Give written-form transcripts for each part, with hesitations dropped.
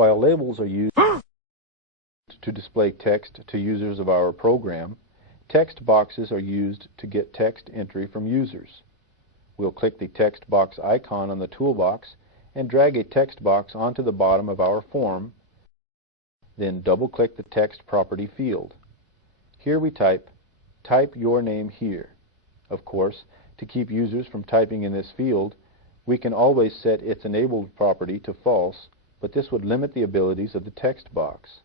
While labels are used to display text to users of our program, text boxes are used to get text entry from users. We'll click the text box icon on the toolbox and drag a text box onto the bottom of our form, then double-click the text property field. Here we type your name here. Of course, to keep users from typing in this field, we can always set its enabled property to false, but this would limit the abilities of the text box.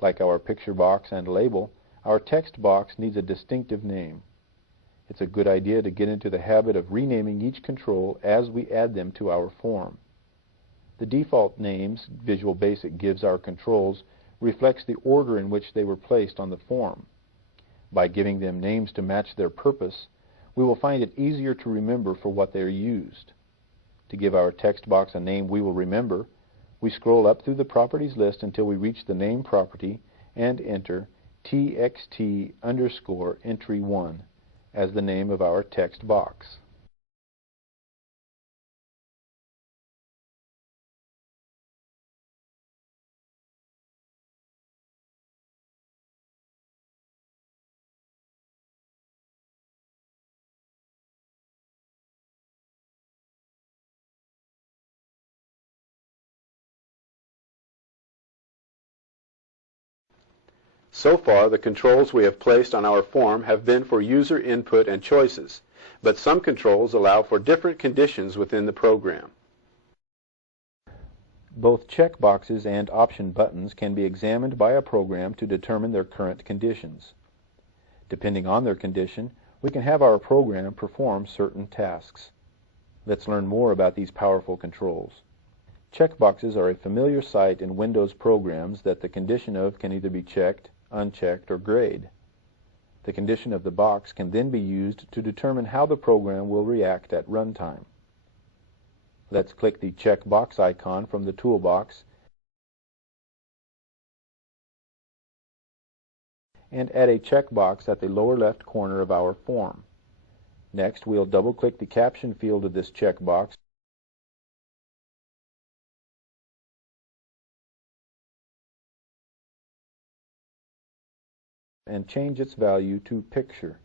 Like our picture box and label, our text box needs a distinctive name. It's a good idea to get into the habit of renaming each control as we add them to our form. The default names Visual Basic gives our controls reflects the order in which they were placed on the form. By giving them names to match their purpose, we will find it easier to remember for what they are used. To give our text box a name we will remember, we scroll up through the properties list until we reach the name property and enter txt_entry1 as the name of our text box. So far, the controls we have placed on our form have been for user input and choices, but some controls allow for different conditions within the program. Both checkboxes and option buttons can be examined by a program to determine their current conditions. Depending on their condition, we can have our program perform certain tasks. Let's learn more about these powerful controls. Checkboxes are a familiar sight in Windows programs that the condition of can either be checked, unchecked, or grayed. The condition of the box can then be used to determine how the program will react at runtime. Let's click the checkbox icon from the toolbox and add a checkbox at the lower left corner of our form. Next, we'll double-click the caption field of this checkbox and change its value to picture.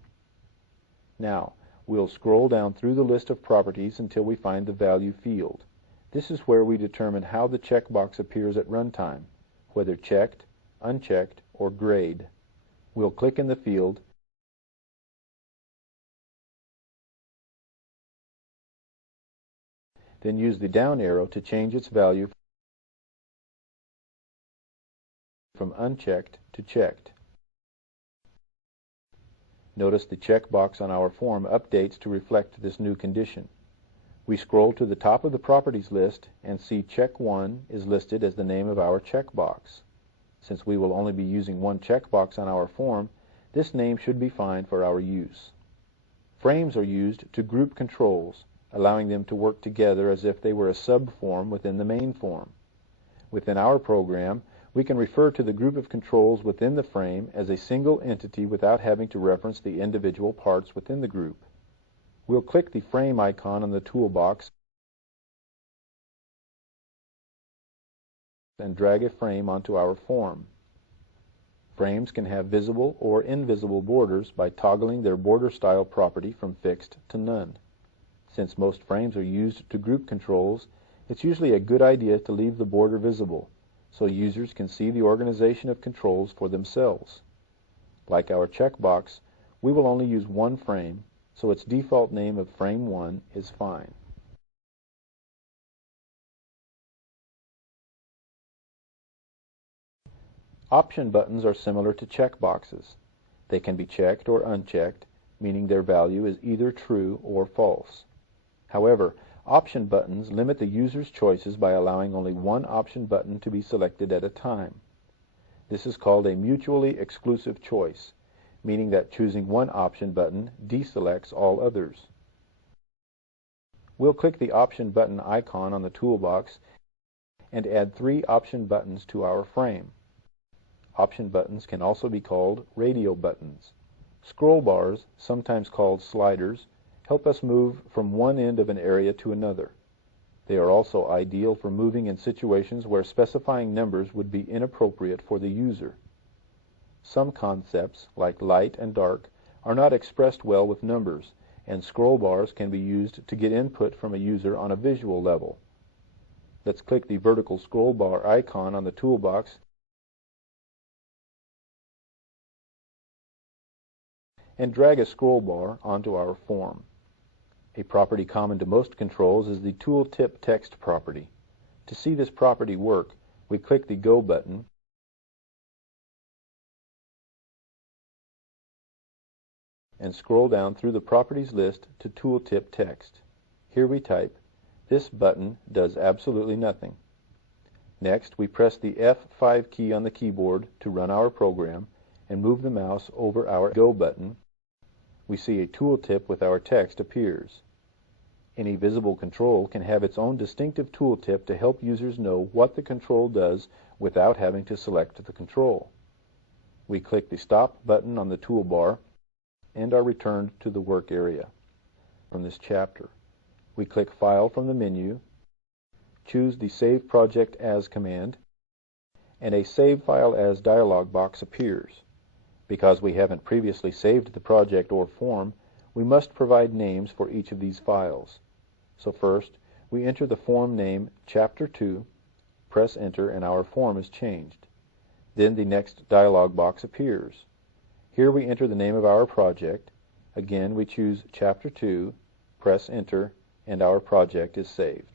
Now, we'll scroll down through the list of properties until we find the value field. This is where we determine how the checkbox appears at runtime, whether checked, unchecked, or grayed. We'll click in the field then use the down arrow to change its value from unchecked to checked. Notice the checkbox on our form updates to reflect this new condition. We scroll to the top of the properties list and see Check 1 is listed as the name of our checkbox. Since we will only be using one checkbox on our form, this name should be fine for our use. Frames are used to group controls, allowing them to work together as if they were a subform within the main form. Within our program, we can refer to the group of controls within the frame as a single entity without having to reference the individual parts within the group. We'll click the frame icon on the toolbox and drag a frame onto our form. Frames can have visible or invisible borders by toggling their border style property from fixed to none. Since most frames are used to group controls, it's usually a good idea to leave the border visible, so users can see the organization of controls for themselves. Like our checkbox, we will only use one frame, so its default name of Frame 1 is fine. Option buttons are similar to checkboxes. They can be checked or unchecked, meaning their value is either true or false. However, option buttons limit the user's choices by allowing only one option button to be selected at a time. This is called a mutually exclusive choice, meaning that choosing one option button deselects all others. We'll click the option button icon on the toolbox and add 3 option buttons to our frame. Option buttons can also be called radio buttons. Scroll bars, sometimes called sliders, help us move from one end of an area to another. They are also ideal for moving in situations where specifying numbers would be inappropriate for the user. Some concepts, like light and dark, are not expressed well with numbers, and scroll bars can be used to get input from a user on a visual level. Let's click the vertical scroll bar icon on the toolbox and drag a scroll bar onto our form. A property common to most controls is the tooltip text property. To see this property work, we click the Go button and scroll down through the properties list to tooltip text. Here we type, "This button does absolutely nothing." Next, we press the F5 key on the keyboard to run our program and move the mouse over our Go button. We see a tooltip with our text appears. Any visible control can have its own distinctive tooltip to help users know what the control does without having to select the control. We click the Stop button on the toolbar and are returned to the work area. From this chapter, we click File from the menu, choose the Save Project As command, and a Save File As dialog box appears. Because we haven't previously saved the project or form, we must provide names for each of these files. So first, we enter the form name Chapter 2, press Enter, and our form is changed. Then the next dialog box appears. Here we enter the name of our project. Again, we choose Chapter 2, press Enter, and our project is saved.